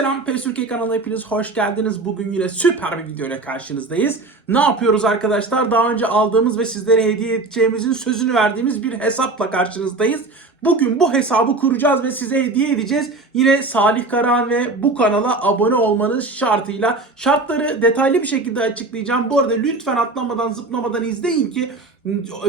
selam. PES Türkiye kanalına hepiniz hoş geldiniz. Bugün yine süper bir video karşınızdayız. Ne yapıyoruz arkadaşlar? Daha önce aldığımız ve sizlere hediye edeceğimizin sözünü verdiğimiz bir hesapla karşınızdayız. Bugün bu hesabı kuracağız ve size hediye edeceğiz. Yine Salih Karahan ve bu kanala abone olmanız şartıyla. Şartları detaylı bir şekilde açıklayacağım. Bu arada lütfen atlamadan zıplamadan izleyin ki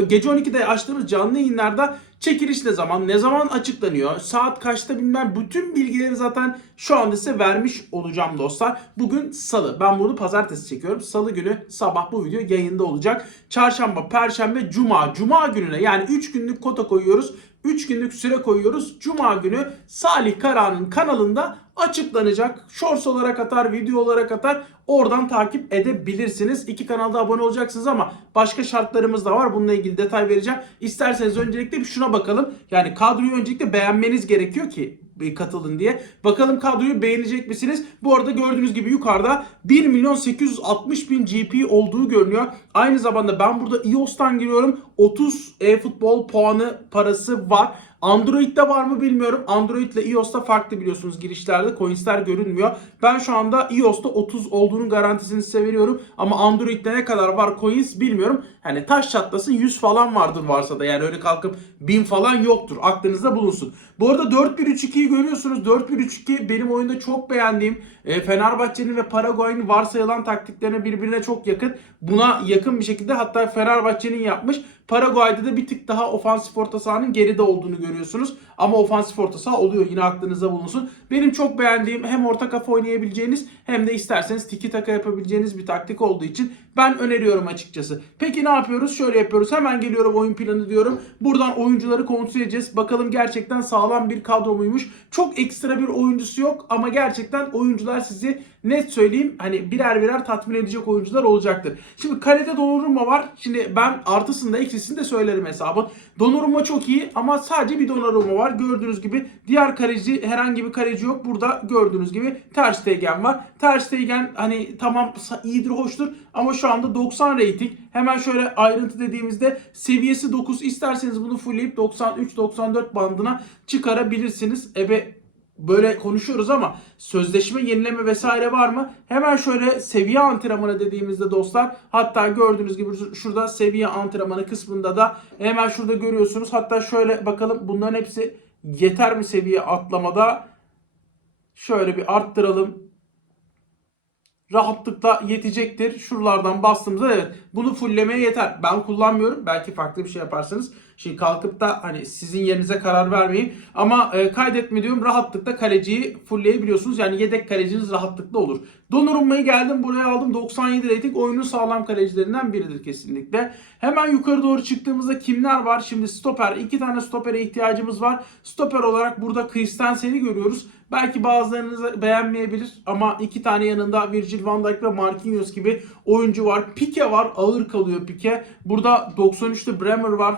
gece 12'de açtığımız canlı yayınlarda çekiliş ne zaman, ne zaman açıklanıyor, saat kaçta bilmem bütün bilgileri zaten şu anda size vermiş olacağım dostlar. Bugün salı. Ben bunu pazartesi çekiyorum. Salı günü sabah bu video yayında olacak. Çarşamba, perşembe, cuma. Cuma gününe yani 3 günlük kota koyuyoruz. 3 günlük süre koyuyoruz. Cuma günü Salih Karahan'ın kanalında açıklanacak. Shorts olarak atar, video olarak atar. Oradan takip edebilirsiniz. İki kanalda abone olacaksınız ama başka şartlarımız da var. Bununla ilgili detay vereceğim. İsterseniz öncelikle bir şuna bakalım. Yani kadroyu öncelikle beğenmeniz gerekiyor ki katılın diye. Bakalım kadroyu beğenecek misiniz? Bu arada gördüğünüz gibi yukarıda 1 milyon 860 bin GP olduğu görünüyor. Aynı zamanda ben burada iOS'tan giriyorum. 30 e-futbol puanı parası var. Android'de var mı bilmiyorum. Android ile iOS'ta farklı biliyorsunuz girişlerde. Coinsler görünmüyor. Ben şu anda iOS'ta 30 olduğunun garantisini size veriyorum. Ama Android'de ne kadar var coins bilmiyorum. Hani taş çatlasın 100 falan vardır varsa da. Yani öyle kalkıp 1000 falan yoktur. Aklınızda bulunsun. Bu arada 4-1-3-2'yi görüyorsunuz. 4-1-3-2 benim oyunda çok beğendiğim e, Fenerbahçe'nin ve Paraguay'ın varsayılan taktiklerine birbirine çok yakın. Buna yakın bir şekilde hatta Fenerbahçe'nin yapmış. Paraguay'da da bir tık daha ofansif orta sahanın geride olduğunu görüyorsunuz. Ama ofansif orta saha oluyor yine aklınızda bulunsun. Benim çok beğendiğim hem orta kafa oynayabileceğiniz hem de isterseniz tiki taka yapabileceğiniz bir taktik olduğu için ben öneriyorum açıkçası. Peki ne yapıyoruz? Şöyle yapıyoruz. Hemen geliyorum oyun planı diyorum. Buradan oyuncuları kontrol edeceğiz. Bakalım gerçekten sağlam bir kadro muymuş. Çok ekstra bir oyuncusu yok ama gerçekten oyuncular sizi net söyleyeyim hani birer birer tatmin edecek oyuncular olacaktır. Şimdi kalede Donnarumma var. Şimdi ben artısını da eksisini de söylerim hesabın. Donnarumma çok iyi ama sadece bir Donnarumma var. Gördüğünüz gibi diğer kaleci herhangi bir kaleci yok. Burada gördüğünüz gibi Ter Stegen var. Ter Stegen hani tamam iyidir hoştur ama şu anda 90 rating. Hemen şöyle ayrıntı dediğimizde seviyesi 9 isterseniz bunu fullleyip 93-94 bandına çıkarabilirsiniz. Ebe böyle konuşuyoruz ama sözleşme yenileme vesaire var mı? Hemen şöyle seviye antrenmanı dediğimizde dostlar hatta gördüğünüz gibi şurada seviye antrenmanı kısmında da hemen şurada görüyorsunuz. Hatta şöyle bakalım bunların hepsi yeter mi seviye atlamada? Şöyle bir arttıralım rahatlıkla yetecektir. Şuralardan bastığımızda evet bunu fulllemeye yeter. Ben kullanmıyorum. Belki farklı bir şey yaparsınız. Şimdi kalkıp da hani sizin yerinize karar vermeyin. Ama e, kaydetme diyorum rahatlıkla kaleciyi fullleyebiliyorsunuz. Yani yedek kaleciniz rahatlıkla olur. Donnarumma'yı geldim buraya aldım. 97 rating oyunun sağlam kalecilerinden biridir kesinlikle. Hemen yukarı doğru çıktığımızda kimler var? Şimdi stoper. iki tane stopere ihtiyacımız var. Stoper olarak burada Christensen'i görüyoruz. Belki bazılarınız beğenmeyebilir ama iki tane yanında Virgil van Dijk ve Marquinhos gibi oyuncu var. Pique var. Ağır kalıyor Pique. Burada 93'te Bremer var.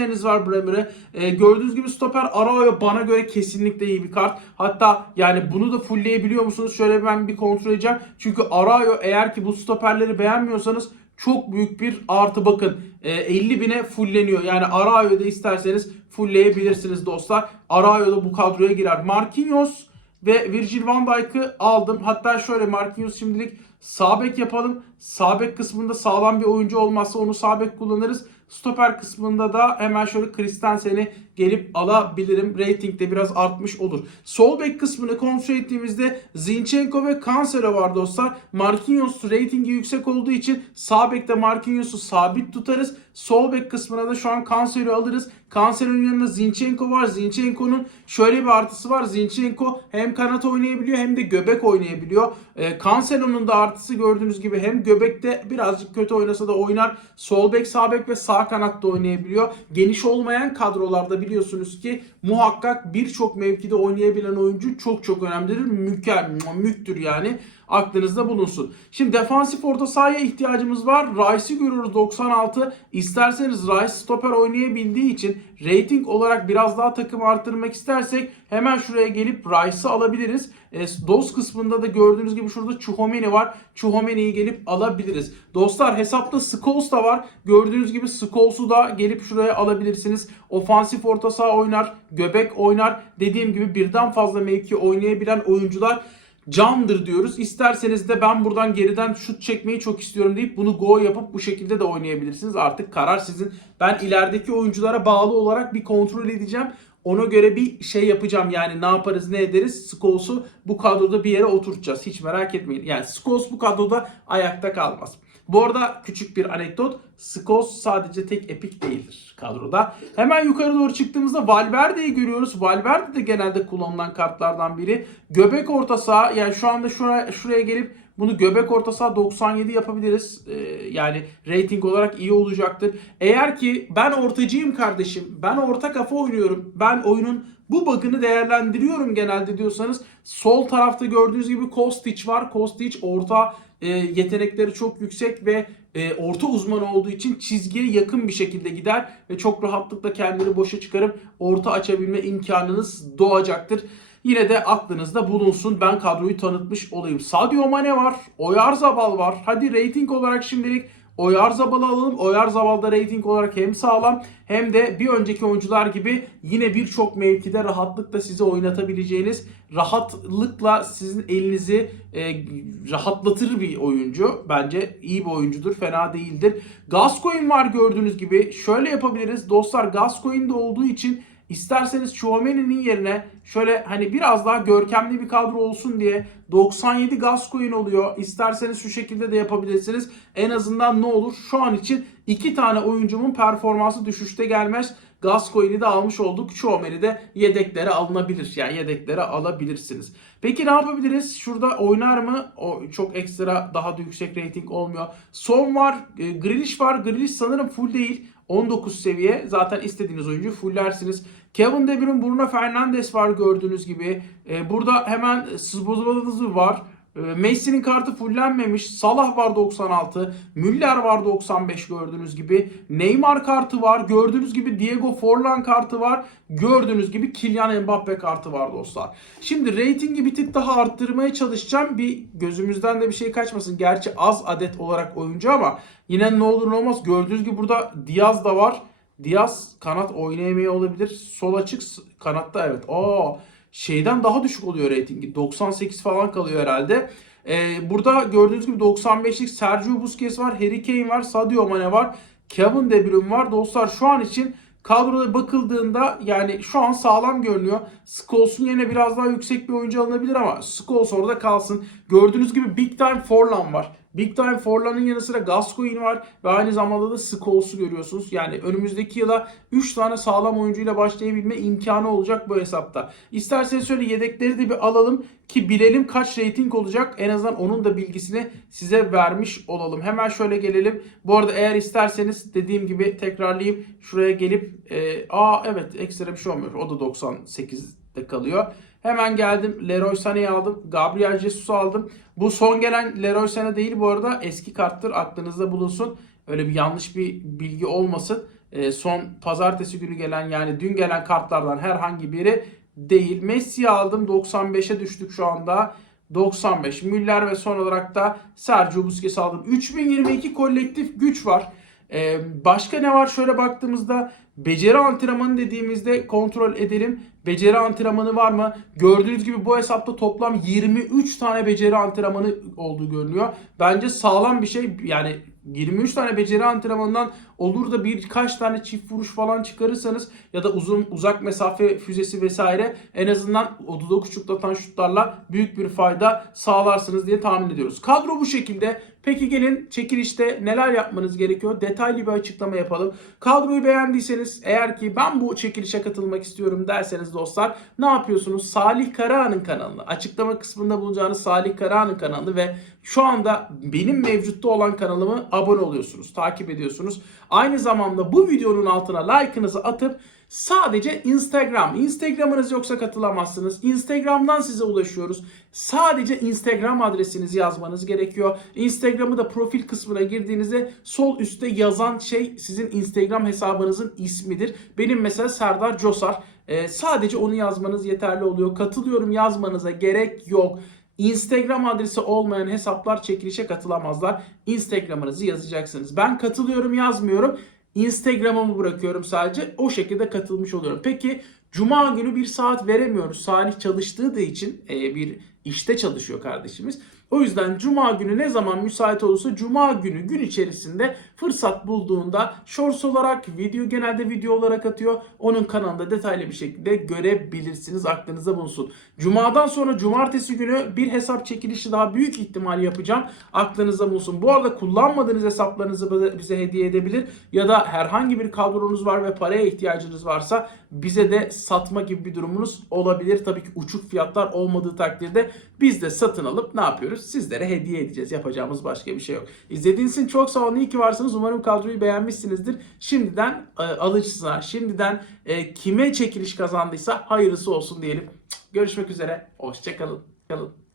Sevenleriniz var Bremer'ı. Ee, gördüğünüz gibi stoper Araujo bana göre kesinlikle iyi bir kart. Hatta yani bunu da fullleyebiliyor musunuz? Şöyle ben bir kontrol edeceğim. Çünkü Araujo eğer ki bu stoperleri beğenmiyorsanız çok büyük bir artı bakın. E, 50 bine fullleniyor. Yani Araujo'da isterseniz fullleyebilirsiniz dostlar. Araujo da bu kadroya girer. Marquinhos ve Virgil van Dijk'ı aldım. Hatta şöyle Marquinhos şimdilik sağ bek yapalım. Sağ bek kısmında sağlam bir oyuncu olmazsa onu sağ bek kullanırız. Stoper kısmında da hemen şöyle Christensen'i gelip alabilirim. Rating de biraz artmış olur. Sol bek kısmını kontrol ettiğimizde Zinchenko ve Cancelo var dostlar. Marquinhos ratingi yüksek olduğu için sağ bekte Marquinhos'u sabit tutarız. Sol bek kısmına da şu an Cancelo'yu alırız. Cancelo'nun yanında Zinchenko var. Zinchenko'nun şöyle bir artısı var. Zinchenko hem kanat oynayabiliyor hem de göbek oynayabiliyor. E, Cancelo'nun da artısı gördüğünüz gibi hem göbekte birazcık kötü oynasa da oynar. Sol bek, sağ bek ve sağ kanatta oynayabiliyor. Geniş olmayan kadrolarda biliyorsunuz ki muhakkak birçok mevkide oynayabilen oyuncu çok çok önemlidir. Mükemmel, müktür yani aklınızda bulunsun. Şimdi defansif orta sahaya ihtiyacımız var. Rice'i görüyoruz 96. İsterseniz Rice stoper oynayabildiği için rating olarak biraz daha takım arttırmak istersek hemen şuraya gelip Rice'ı alabiliriz. E, DOS kısmında da gördüğünüz gibi şurada Chouameni var. Chouameni'yi gelip alabiliriz. Dostlar hesapta Scholes da var. Gördüğünüz gibi Scholes'u da gelip şuraya alabilirsiniz. Ofansif orta saha oynar, göbek oynar. Dediğim gibi birden fazla mevki oynayabilen oyuncular candır diyoruz. İsterseniz de ben buradan geriden şut çekmeyi çok istiyorum deyip bunu go yapıp bu şekilde de oynayabilirsiniz. Artık karar sizin. Ben ilerideki oyunculara bağlı olarak bir kontrol edeceğim. Ona göre bir şey yapacağım yani ne yaparız ne ederiz. Scholes'u bu kadroda bir yere oturtacağız. Hiç merak etmeyin. Yani Scholes bu kadroda ayakta kalmaz. Bu arada küçük bir anekdot. Scholes sadece tek epik değildir kadroda. Hemen yukarı doğru çıktığımızda Valverde'yi görüyoruz. Valverde de genelde kullanılan kartlardan biri. Göbek orta saha yani şu anda şuraya, şuraya gelip bunu göbek orta saha 97 yapabiliriz. Ee, yani rating olarak iyi olacaktır. Eğer ki ben ortacıyım kardeşim. Ben orta kafa oynuyorum. Ben oyunun bu bug'ını değerlendiriyorum genelde diyorsanız sol tarafta gördüğünüz gibi Kostic var. Kostic orta e, yetenekleri çok yüksek ve e, orta uzmanı olduğu için çizgiye yakın bir şekilde gider ve çok rahatlıkla kendini boşa çıkarıp orta açabilme imkanınız doğacaktır. Yine de aklınızda bulunsun. Ben kadroyu tanıtmış olayım. Sadio Mane var. Oyarzabal var. Hadi rating olarak şimdilik Oyarzabal'ı alalım. Oyarzabal'da rating olarak hem sağlam hem de bir önceki oyuncular gibi yine birçok mevkide rahatlıkla sizi oynatabileceğiniz, rahatlıkla sizin elinizi e, rahatlatır bir oyuncu. Bence iyi bir oyuncudur, fena değildir. Gascoigne var gördüğünüz gibi. Şöyle yapabiliriz. Dostlar Gascoigne'de olduğu için İsterseniz Chouameni'nin yerine şöyle hani biraz daha görkemli bir kadro olsun diye 97 Gascoigne oluyor. İsterseniz şu şekilde de yapabilirsiniz. En azından ne olur? Şu an için iki tane oyuncumun performansı düşüşte gelmez. Gascoigne'i de almış olduk. Chouameni de yedeklere alınabilir. Yani yedeklere alabilirsiniz. Peki ne yapabiliriz? Şurada oynar mı? O çok ekstra daha da yüksek rating olmuyor. Son var. E, Grealish var. Grealish sanırım full değil. 19 seviye. Zaten istediğiniz oyuncu fullersiniz. Kevin De Bruyne, Bruno Fernandes var gördüğünüz gibi. Ee, burada hemen Szoboszlai var. Ee, Messi'nin kartı fullenmemiş. Salah var 96. Müller var 95 gördüğünüz gibi. Neymar kartı var. Gördüğünüz gibi Diego Forlan kartı var. Gördüğünüz gibi Kylian Mbappe kartı var dostlar. Şimdi ratingi bir tık daha arttırmaya çalışacağım. Bir gözümüzden de bir şey kaçmasın. Gerçi az adet olarak oyuncu ama yine ne olur ne olmaz. Gördüğünüz gibi burada Diaz da var. Diaz kanat oynayamıyor olabilir. Sol açık kanatta evet. Aa şeyden daha düşük oluyor reytingi. 98 falan kalıyor herhalde. Ee, burada gördüğünüz gibi 95'lik Sergio Busquets var, Harry Kane var, Sadio Mane var, Kevin De Bruyne var. Dostlar şu an için kadroda bakıldığında yani şu an sağlam görünüyor. Scholes'un yerine biraz daha yüksek bir oyuncu alınabilir ama Scholes orada kalsın. Gördüğünüz gibi Big Time Forlan var. Big Time Forlan'ın yanı sıra Gascoigne var ve aynı zamanda da Scholes'u görüyorsunuz. Yani önümüzdeki yıla 3 tane sağlam oyuncuyla başlayabilme imkanı olacak bu hesapta. İsterseniz şöyle yedekleri de bir alalım ki bilelim kaç rating olacak. En azından onun da bilgisini size vermiş olalım. Hemen şöyle gelelim. Bu arada eğer isterseniz dediğim gibi tekrarlayayım. Şuraya gelip e, aa evet ekstra bir şey olmuyor. O da 98'de kalıyor. Hemen geldim. Leroy Sané'yi aldım. Gabriel Jesus'u aldım. Bu son gelen Leroy Sané değil bu arada. Eski karttır. Aklınızda bulunsun. Öyle bir yanlış bir bilgi olmasın. E, son pazartesi günü gelen yani dün gelen kartlardan herhangi biri değil. Messi'yi aldım. 95'e düştük şu anda. 95. Müller ve son olarak da Sergio Busquets'i aldım. 3022 kolektif güç var. Ee, başka ne var? Şöyle baktığımızda beceri antrenmanı dediğimizde kontrol edelim. Beceri antrenmanı var mı? Gördüğünüz gibi bu hesapta toplam 23 tane beceri antrenmanı olduğu görünüyor. Bence sağlam bir şey. Yani 23 tane beceri antrenmanından olur da birkaç tane çift vuruş falan çıkarırsanız ya da uzun uzak mesafe füzesi vesaire en azından oduda küçüklatan şutlarla büyük bir fayda sağlarsınız diye tahmin ediyoruz. Kadro bu şekilde. Peki gelin çekilişte neler yapmanız gerekiyor? Detaylı bir açıklama yapalım. Kadroyu beğendiyseniz eğer ki ben bu çekilişe katılmak istiyorum derseniz dostlar ne yapıyorsunuz? Salih Karahan'ın kanalını açıklama kısmında bulacağınız Salih Karahan'ın kanalını ve şu anda benim mevcutta olan kanalımı abone oluyorsunuz, takip ediyorsunuz. Aynı zamanda bu videonun altına like'ınızı atıp sadece Instagram, Instagram'ınız yoksa katılamazsınız. Instagram'dan size ulaşıyoruz. Sadece Instagram adresinizi yazmanız gerekiyor. Instagram'ı da profil kısmına girdiğinizde sol üstte yazan şey sizin Instagram hesabınızın ismidir. Benim mesela Serdar Cosar. Ee, sadece onu yazmanız yeterli oluyor. Katılıyorum yazmanıza gerek yok. Instagram adresi olmayan hesaplar çekilişe katılamazlar. Instagram'ınızı yazacaksınız. Ben katılıyorum yazmıyorum. Instagram'ımı bırakıyorum sadece. O şekilde katılmış oluyorum. Peki Cuma günü bir saat veremiyoruz. Salih çalıştığı da için e, bir işte çalışıyor kardeşimiz. O yüzden cuma günü ne zaman müsait olursa cuma günü gün içerisinde fırsat bulduğunda shorts olarak video genelde video olarak atıyor. Onun kanalında detaylı bir şekilde görebilirsiniz. Aklınıza bulunsun. Cumadan sonra cumartesi günü bir hesap çekilişi daha büyük ihtimal yapacağım. Aklınıza bulunsun. Bu arada kullanmadığınız hesaplarınızı bize hediye edebilir ya da herhangi bir kadronuz var ve paraya ihtiyacınız varsa bize de satma gibi bir durumunuz olabilir. Tabii ki uçuk fiyatlar olmadığı takdirde biz de satın alıp ne yapıyoruz? Sizlere hediye edeceğiz. Yapacağımız başka bir şey yok. İzlediğiniz için çok sağ olun. İyi ki varsınız. Umarım kadroyu beğenmişsinizdir. Şimdiden e, alıcısına, şimdiden e, kime çekiliş kazandıysa hayırlısı olsun diyelim. Görüşmek üzere. Hoşçakalın. Kalın.